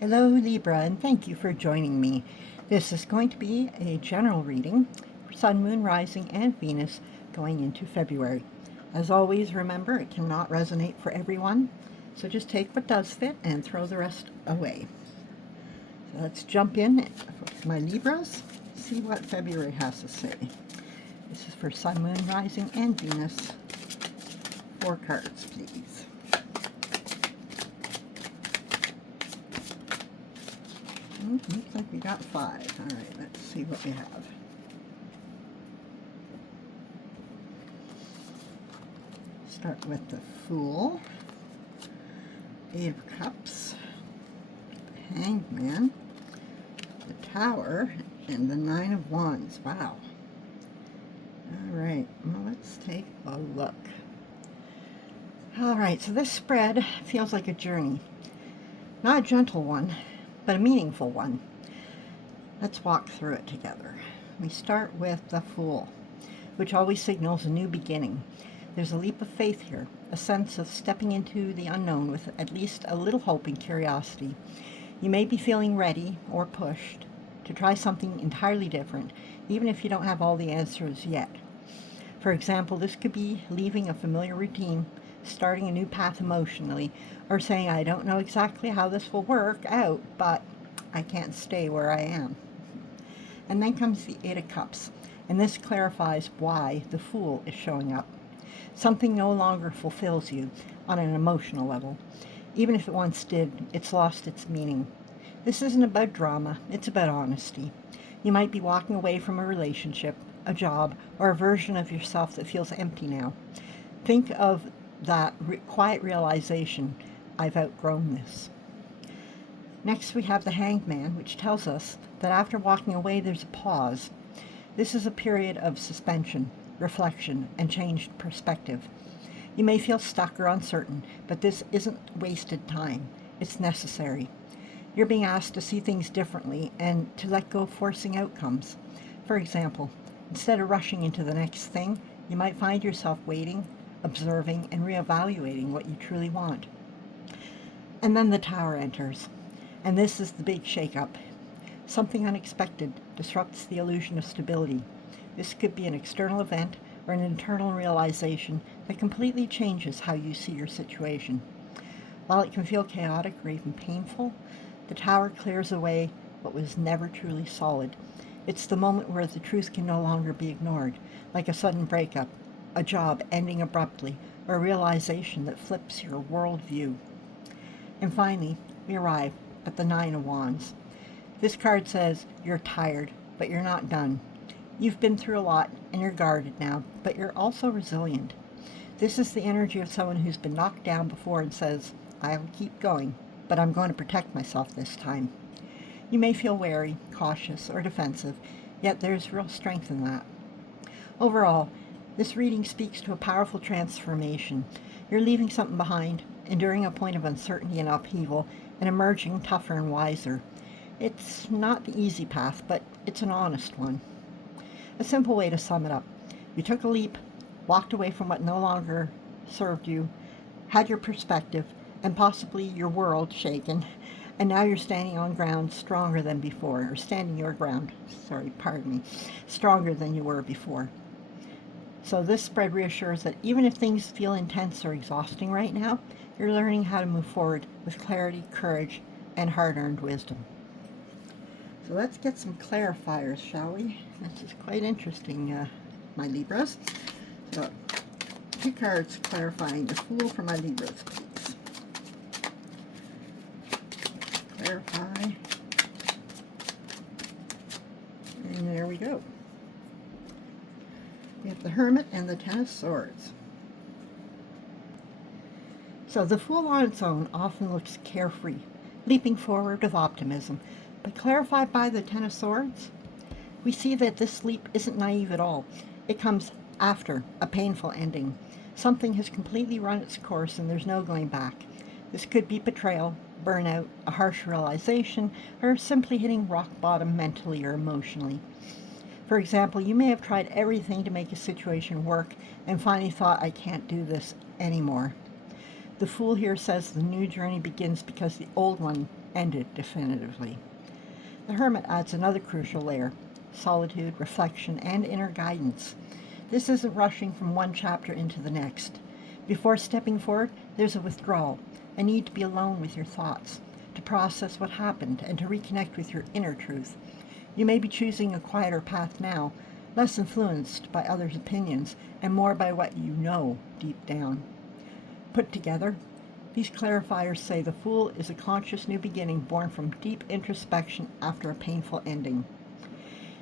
Hello Libra, and thank you for joining me. This is going to be a general reading for Sun, Moon, Rising, and Venus going into February. As always, remember it cannot resonate for everyone, so just take what does fit and throw the rest away. So let's jump in for my Libras, see what February has to say. This is for Sun, Moon, Rising, and Venus. 4 cards, please. Looks like we got 5. All right, let's see what we have. Start with the Fool, 8 of Cups, the Hangman, the Tower, and the 9 of Wands. Wow. All right, well, let's take a look. All right, so this spread feels like a journey. Not a gentle one, but a meaningful one. Let's walk through it together. We start with the Fool, which always signals a new beginning. There's a leap of faith here, a sense of stepping into the unknown with at least a little hope and curiosity. You may be feeling ready or pushed to try something entirely different, even if you don't have all the answers yet. For example, this could be leaving a familiar routine, starting a new path emotionally, or saying, I don't know exactly how this will work out, but I can't stay where I am. And then comes the 8 of Cups, and this clarifies why the Fool is showing up. Something no longer fulfills you on an emotional level. Even if it once did, it's lost its meaning. This isn't about drama, it's about honesty. You might be walking away from a relationship, a job, or a version of yourself that feels empty now. Think of that quiet realization, I've outgrown this. Next we have the Hangman, which tells us that after walking away there's a pause. This is a period of suspension, reflection, and changed perspective. You may feel stuck or uncertain, but this isn't wasted time. It's necessary. You're being asked to see things differently and to let go of forcing outcomes. For example, instead of rushing into the next thing, you might find yourself waiting, observing, and reevaluating what you truly want. And then the Tower enters, and this is the big shake-up. Something unexpected disrupts the illusion of stability. This could be an external event or an internal realization that completely changes how you see your situation. While it can feel chaotic or even painful, the Tower clears away what was never truly solid. It's the moment where the truth can no longer be ignored, like a sudden breakup, a job ending abruptly, or a realization that flips your worldview. And finally, we arrive at the 9 of Wands. This card says you're tired, but you're not done. You've been through a lot, and you're guarded now, but you're also resilient. This is the energy of someone who's been knocked down before and says, I'll keep going, but I'm going to protect myself this time. You may feel wary, cautious, or defensive, yet there's real strength in that. Overall, this reading speaks to a powerful transformation. You're leaving something behind, enduring a point of uncertainty and upheaval, and emerging tougher and wiser. It's not the easy path, but it's an honest one. A simple way to sum it up. You took a leap, walked away from what no longer served you, had your perspective, and possibly your world shaken, and now you're standing on ground stronger than before, or standing your ground, stronger than you were before. So this spread reassures that even if things feel intense or exhausting right now, you're learning how to move forward with clarity, courage, and hard-earned wisdom. So let's get some clarifiers, shall we? This is quite interesting, my Libras. So 2 cards clarifying the Fool for my Libras, please. Clarify. And there we go. We have the Hermit and the 10 of Swords. So the Fool on its own often looks carefree, leaping forward with optimism. But clarified by the 10 of Swords, we see that this leap isn't naive at all. It comes after a painful ending. Something has completely run its course and there's no going back. This could be betrayal, burnout, a harsh realization, or simply hitting rock bottom mentally or emotionally. For example, you may have tried everything to make a situation work and finally thought, I can't do this anymore. The Fool here says the new journey begins because the old one ended definitively. The Hermit adds another crucial layer: solitude, reflection, and inner guidance. This isn't rushing from one chapter into the next. Before stepping forward, there's a withdrawal, a need to be alone with your thoughts, to process what happened, and to reconnect with your inner truth. You may be choosing a quieter path now, less influenced by others' opinions, and more by what you know deep down. Put together, these clarifiers say the Fool is a conscious new beginning born from deep introspection after a painful ending.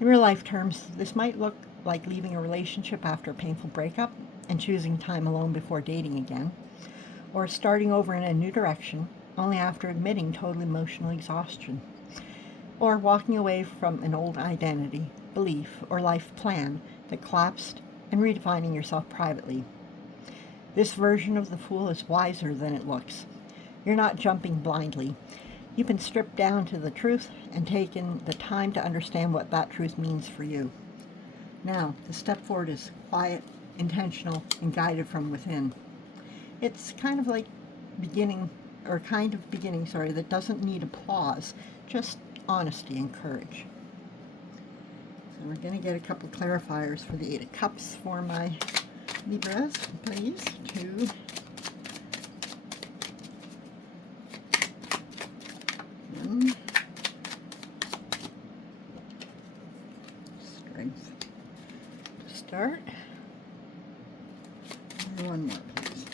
In real life terms, this might look like leaving a relationship after a painful breakup and choosing time alone before dating again, or starting over in a new direction only after admitting total emotional exhaustion, or walking away from an old identity, belief, or life plan that collapsed and redefining yourself privately. This version of the Fool is wiser than it looks. You're not jumping blindly. You've been stripped down to the truth and taken the time to understand what that truth means for you. Now, the step forward is quiet, intentional, and guided from within. It's kind of beginning that doesn't need applause, just honesty and courage. So we're going to get a couple clarifiers for the Eight of Cups for my Libras, please. 2, 1, strength to start, and 1 more, please.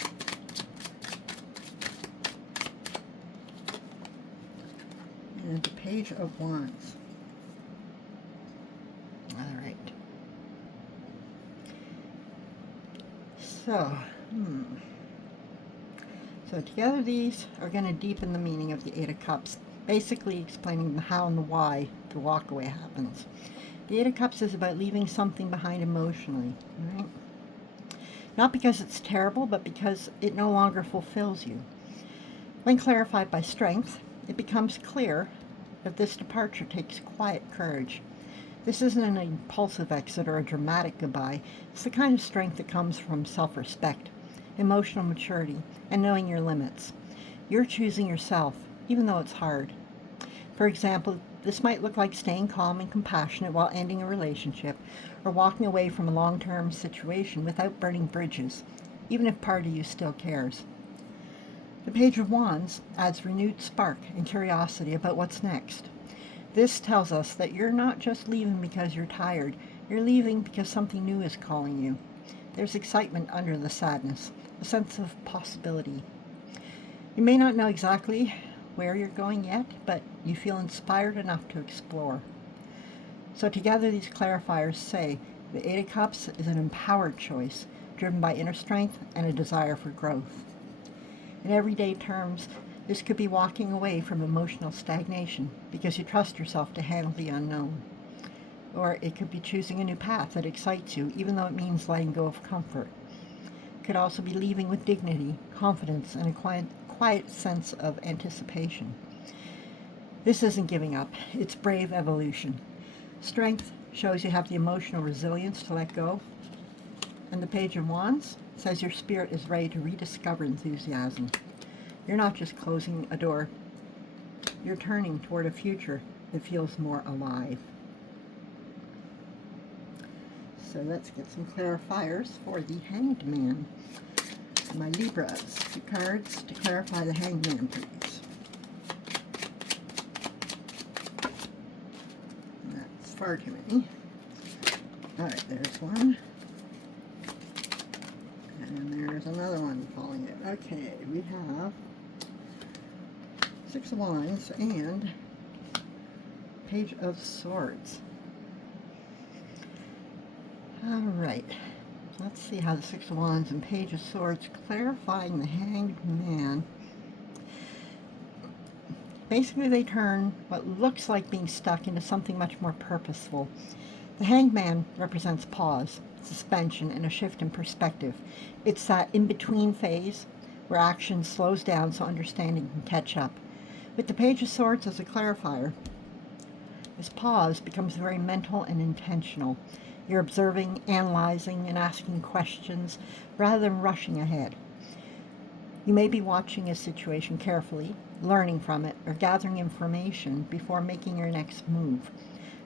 And the Page of Wands. All right. So together these are going to deepen the meaning of the Eight of Cups, basically explaining the how and the why the walkaway happens. The Eight of Cups is about leaving something behind emotionally, right? Not because it's terrible, but because it no longer fulfills you. When clarified by strength, it becomes clear that this departure takes quiet courage. This isn't an impulsive exit or a dramatic goodbye. It's the kind of strength that comes from self-respect, emotional maturity, and knowing your limits. You're choosing yourself, even though it's hard. For example, this might look like staying calm and compassionate while ending a relationship, or walking away from a long-term situation without burning bridges, even if part of you still cares. The Page of Wands adds renewed spark and curiosity about what's next. This tells us that you're not just leaving because you're tired, you're leaving because something new is calling you. There's excitement under the sadness, a sense of possibility. You may not know exactly where you're going yet, but you feel inspired enough to explore. So together these clarifiers say the Eight of Cups is an empowered choice, driven by inner strength and a desire for growth. In everyday terms, this could be walking away from emotional stagnation because you trust yourself to handle the unknown. Or it could be choosing a new path that excites you, even though it means letting go of comfort. It could also be leaving with dignity, confidence, and a quiet sense of anticipation. This isn't giving up, it's brave evolution. Strength shows you have the emotional resilience to let go. And the Page of Wands says your spirit is ready to rediscover enthusiasm. You're not just closing a door, you're turning toward a future that feels more alive. So let's get some clarifiers for the Hanged Man. My Libras, 2 cards to clarify the Hanged Man, please. That's far too many. Alright, there's one. And there's another one calling it. Okay, we have 6 of Wands and Page of Swords. Alright, let's see how the 6 of Wands and Page of Swords clarifying the Hanged Man. Basically, they turn what looks like being stuck into something much more purposeful. The Hanged Man represents pause, suspension, and a shift in perspective. It's that in-between phase where action slows down so understanding can catch up. With the Page of Swords as a clarifier, this pause becomes very mental and intentional. You're observing, analyzing, and asking questions rather than rushing ahead. You may be watching a situation carefully, learning from it, or gathering information before making your next move.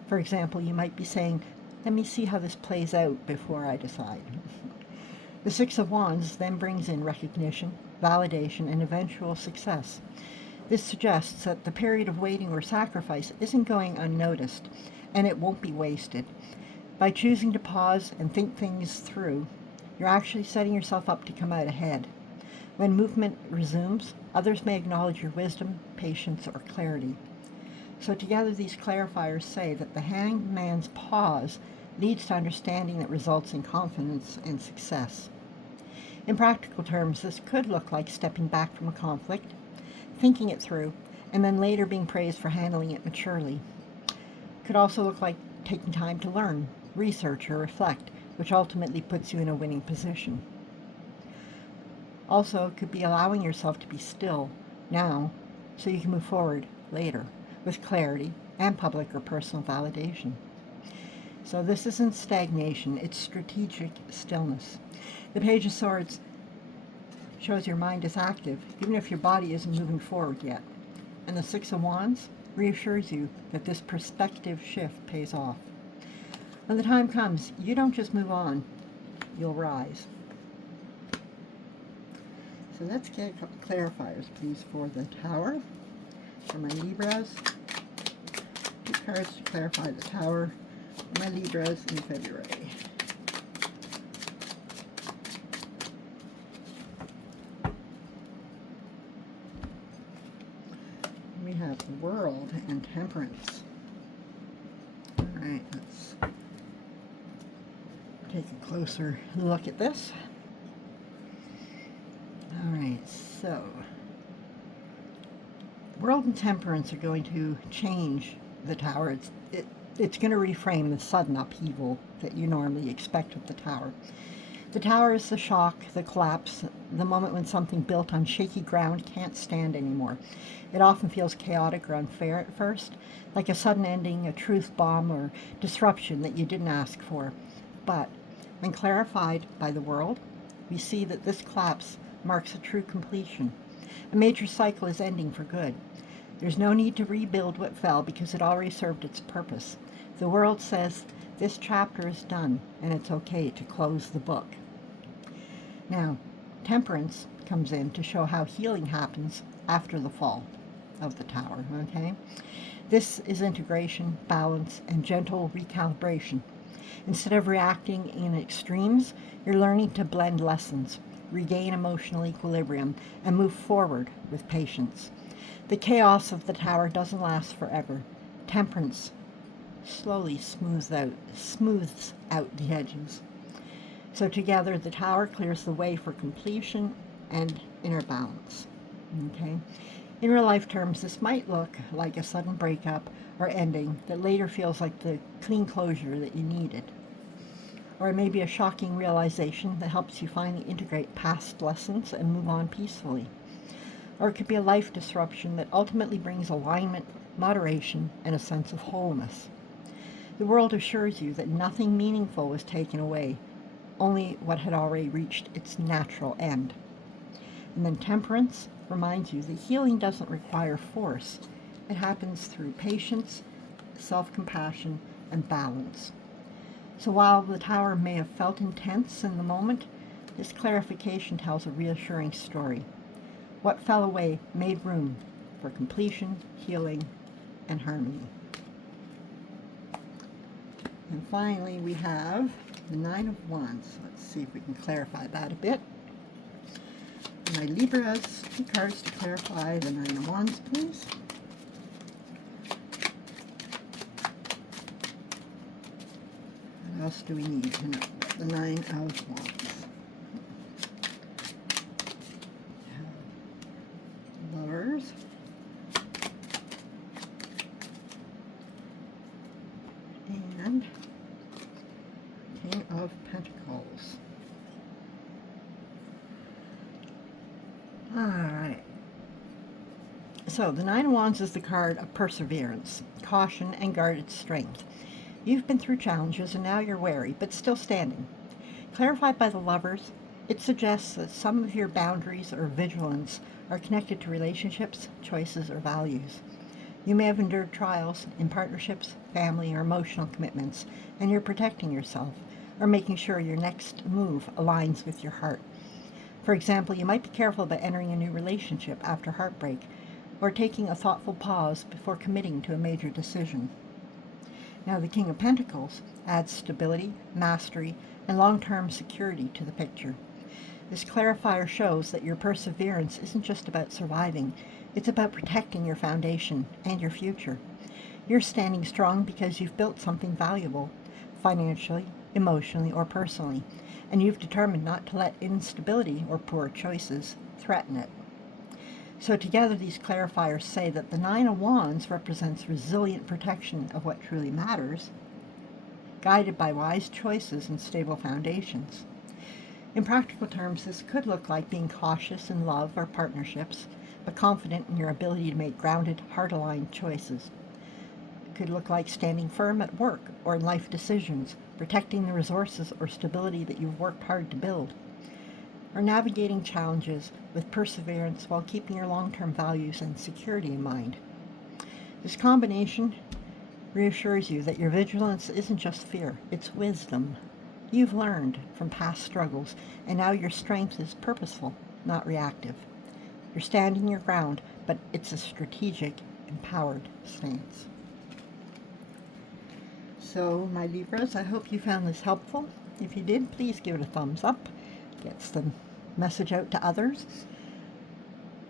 For example, you might be saying, let me see how this plays out before I decide. The Six of Wands then brings in recognition, validation, and eventual success. This suggests that the period of waiting or sacrifice isn't going unnoticed, and it won't be wasted. By choosing to pause and think things through, you're actually setting yourself up to come out ahead. When movement resumes, others may acknowledge your wisdom, patience, or clarity. So together these clarifiers say that the Hanged Man's pause leads to understanding that results in confidence and success. In practical terms, this could look like stepping back from a conflict, thinking it through, and then later being praised for handling it maturely. It could also look like taking time to learn, research, or reflect, which ultimately puts you in a winning position. Also, it could be allowing yourself to be still now so you can move forward later with clarity and public or personal validation. So this isn't stagnation, it's strategic stillness. The Page of Swords shows your mind is active, even if your body isn't moving forward yet. And the Six of Wands reassures you that this perspective shift pays off. When the time comes, you don't just move on, you'll rise. So let's get a couple clarifiers, please, for the Tower. For my Libras, 2 cards to clarify the Tower for my Libras in February. We have World and Temperance. Alright, let's take a closer look at this. Alright, so World and Temperance are going to change the Tower. It's going to reframe the sudden upheaval that you normally expect with the Tower. The Tower is the shock, the collapse, the moment when something built on shaky ground can't stand anymore. It often feels chaotic or unfair at first, like a sudden ending, a truth bomb, or disruption that you didn't ask for. But when clarified by the World, we see that this collapse marks a true completion. A major cycle is ending for good. There's no need to rebuild what fell because it already served its purpose. The World says this chapter is done and it's okay to close the book. Now, Temperance comes in to show how healing happens after the fall of the Tower, okay? This is integration, balance, and gentle recalibration. Instead of reacting in extremes, you're learning to blend lessons, regain emotional equilibrium, and move forward with patience. The chaos of the Tower doesn't last forever. Temperance slowly smooths out the edges. So together, the Tower clears the way for completion and inner balance. Okay? In real life terms, this might look like a sudden breakup or ending that later feels like the clean closure that you needed. Or it may be a shocking realization that helps you finally integrate past lessons and move on peacefully. Or it could be a life disruption that ultimately brings alignment, moderation, and a sense of wholeness. The World assures you that nothing meaningful was taken away, only what had already reached its natural end. And then Temperance reminds you that healing doesn't require force. It happens through patience, self-compassion, and balance. So while the Tower may have felt intense in the moment, this clarification tells a reassuring story. What fell away made room for completion, healing, and harmony. And finally, we have the Nine of Wands. Let's see if we can clarify that a bit. My Libras, 2 cards to clarify the Nine of Wands, please. What else do we need to know about the Nine of Wands? Lovers. And King of Pentacles. Alright. So, the Nine of Wands is the card of perseverance, caution, and guarded strength. You've been through challenges and now you're wary, but still standing. Clarified by the Lovers, It suggests that some of your boundaries or vigilance are connected to relationships, choices, or values. You may have endured trials in partnerships, family, or emotional commitments, and you're protecting yourself or making sure your next move aligns with your heart. For example, you might be careful about entering a new relationship after heartbreak, or taking a thoughtful pause before committing to a major decision. Now, the King of Pentacles adds stability, mastery, and long-term security to the picture. This clarifier shows that your perseverance isn't just about surviving, it's about protecting your foundation and your future. You're standing strong because you've built something valuable, financially, emotionally, or personally, and you've determined not to let instability or poor choices threaten it. So together these clarifiers say that the Nine of Wands represents resilient protection of what truly matters, guided by wise choices and stable foundations. In practical terms, this could look like being cautious in love or partnerships, but confident in your ability to make grounded, heart-aligned choices. It could look like standing firm at work or in life decisions, protecting the resources or stability that you've worked hard to build, or navigating challenges with perseverance while keeping your long-term values and security in mind. This combination reassures you that your vigilance isn't just fear, it's wisdom. You've learned from past struggles, and now your strength is purposeful, not reactive. You're standing your ground, but it's a strategic, empowered stance. So, my Libras, I hope you found this helpful. If you did, please give it a thumbs up. Gets the message out to others.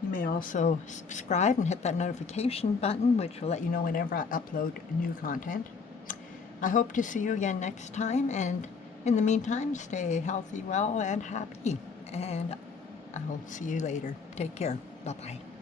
You may also subscribe and hit that notification button, which will let you know whenever I upload new content. I hope to see you again next time, and in the meantime, stay healthy, well, and happy. And I'll see you later. Take care. Bye-bye.